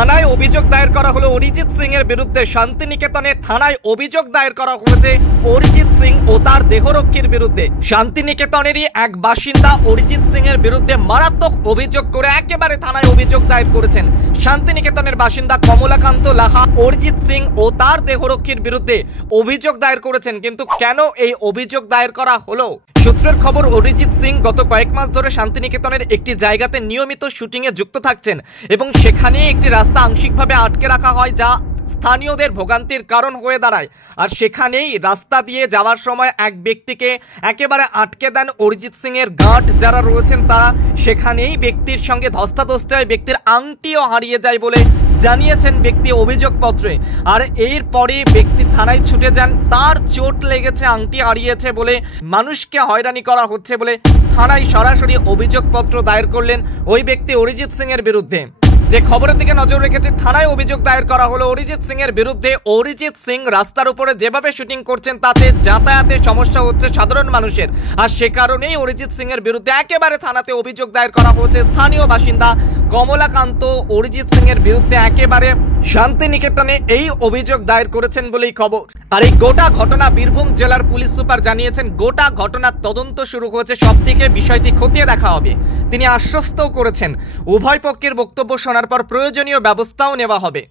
থানায় অভিযোগ দায়ের করা হলো অরিজিৎ সিং এর বিরুদ্ধে। শান্তিনিকেতনে থানায় অভিযোগ দায়ের করা হয়েছে অরিজিৎ সিং ও তার দেহরক্ষীর বিরুদ্ধে। শান্তিনিকেতনেরই এক বাসিন্দা অরিজিৎ সিং এর বিরুদ্ধে মারাত্মক অভিযোগ করে একেবারে থানায় অভিযোগ দায়ের করেছেন। শান্তিনিকেতনের বাসিন্দা কমলাকান্ত লাহা অরিজিৎ সিং ও তার দেহরক্ষীর বিরুদ্ধে অভিযোগ দায়ের করেছেন। কিন্তু কেন এই অভিযোগ দায়ের করা হলো? সূত্রের খবর, অরিজিৎ সিং গত কয়েক মাস ধরে শান্তিনিকেতনের একটি জায়গাতে নিয়মিত শুটিংয়ে যুক্ত থাকছেন এবং সেখানে একটি রাস্তা আংশিকভাবে আটকে রাখা হয়, যা স্থানীয়দের ভোগান্তির কারণ হয়ে দাঁড়ায়। আর সেখানেই রাস্তা দিয়ে যাওয়ার সময় এক ব্যক্তিকে একেবারে আটকে দেন অরিজিৎ সিং এর গার্ড যারা রয়েছেন তারা। সেখানেই ব্যক্তির সঙ্গে ধস্তাধস্তি হয়, ব্যক্তির আংটিও হারিয়ে যায় বলে জানিয়েছেন ব্যক্তি অভিযোগপত্রে। আর এরপরে ব্যক্তি থানায় ছুটে যান, তার চোট লেগেছে, আংটি হারিয়েছে বলে মানুষকে হয়রানি করা হচ্ছে বলে থানায় সরাসরি অভিযোগপত্র দায়ের করলেন ওই ব্যক্তি অরিজিৎ সিং এর বিরুদ্ধে। যে খবরের দিকে নজর রেখেছে, থানায় অভিযোগ দায়ের করা হলো অরিজিৎ সিং এর বিরুদ্ধে। অরিজিৎ সিং রাস্তার উপরে যেভাবে শুটিং করছেন তাতে যাতায়াতে সমস্যা হচ্ছে সাধারণ মানুষের, আর সে কারণেই অরিজিৎ সিং এর বিরুদ্ধে একেবারে থানাতে অভিযোগ দায়ের করা হয়েছে। স্থানীয় বাসিন্দা কমলাকান্ত অরিজিৎ সিং এর বিরুদ্ধে একেবারে শান্তিনিকেতনে এই অভিযোগ দায়ের করেছেন বলেই খবর। আর এই গোটা ঘটনা বীরভূম জেলার পুলিশ সুপার জানিয়েছেন, গোটা ঘটনার তদন্ত শুরু হয়েছে, সব দিকে বিষয়টি খতিয়ে দেখা হবে। তিনি আশ্বস্তও করেছেন উভয় পক্ষের বক্তব্য শোনার পর প্রয়োজনীয় ব্যবস্থাও নেওয়া হবে।